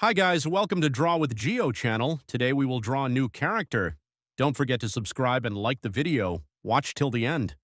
Hi guys, welcome to Draw with Geo channel. Today we will draw a new character. Don't forget to subscribe and like the video. Watch till the end.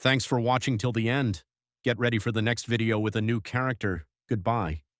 Thanks for watching till the end. Get ready for the next video with a new character. Goodbye.